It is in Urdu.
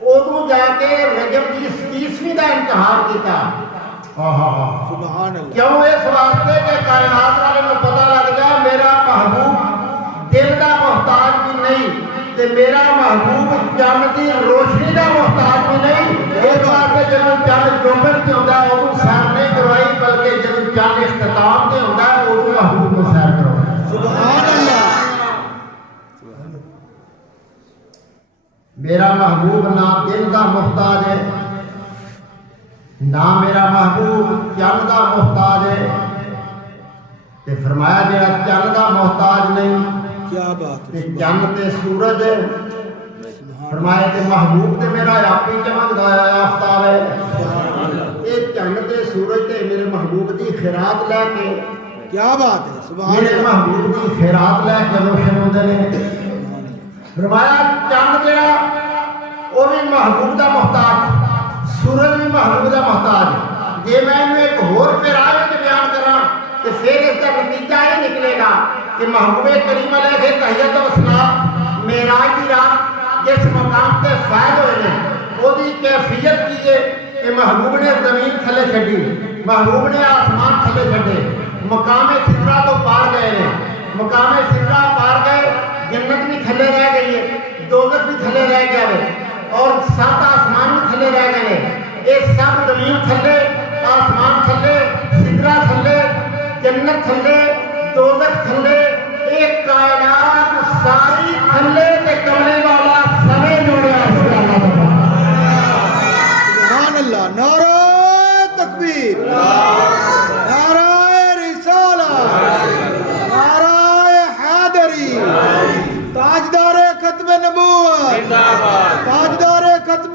ادو جا کے رجب کی 30ویں کا انتخاب کیتا۔ سبحان اللہ۔ کیوں؟ اس واسطے کہ کائنات والے کو پتہ لگ جائے میرا محبوب دل کا محتاج بھی نہیں تے میرا محبوب چند کی روشنی کا محتاج بھی نہیں۔ اس واسطے جب چند جوبر سے ہوتا ہے ادو سیر نہیں کروائی، بلکہ جب چند اختتام سے ہوتا ہے ادو محبوب کو سیر کروائی۔ سبحان اللہ۔ میرا محبوب نہ دل کا محتاج ہے، نہ میرا محبوب چند کا محتاج ہے، تے فرمایا جڑا چند کا محتاج نہیں کیا بات تے ہے۔ چند تے سورج ہے، فرمایا تے محبوب تے میرا آپ ہی چمکدا ہے آفتاب ہے۔ یہ چند تے سورج تے میرے محبوب دی خیرات لے کے کیا بات ہے۔ سبحان میرے اللہ۔ محبوب دی خیرات لے کے روشن ہوندے نے۔ فرمایا چند جڑا وہ بھی محبوب دا محتاج، سورج بھی محبوب دا محتاج۔ جے میں انہوں ایک اور پیراج میں بیان کراں تو پھر اس کا نتیجہ یہ نکلے گا کہ محبوب کریم علیہ تحیت و سلام معراج کی رات جس مقام تے فائد ہوئے نے وہ دی کیفیت کی ہے کہ محبوب نے زمین تھلے چھڈی، محبوب نے آسمان تھلے چھڈے، مقام سدرہ تو پار گئے نے، مقام سدرہ پار گئے، جنت بھی تھلے رہ گئی ہے، دوزخ بھی تھلے رہ گیا ہے، اور 7 آسمان بھی تھلے رہ گئے ہیں۔ یہ سب زمین تھلے، آسمان تھلے، سدرہ تھلے، جنت تھلے، دوزخ تھلے، ایک کائنات ساری تھلے تے کملے والا سمے جوڑیا سبحان اللہ۔ نعرہ تکبیر، نعرہ رسالہ، نعرہ حیدری، تاجدار ختم نبوت، تاجدار ختم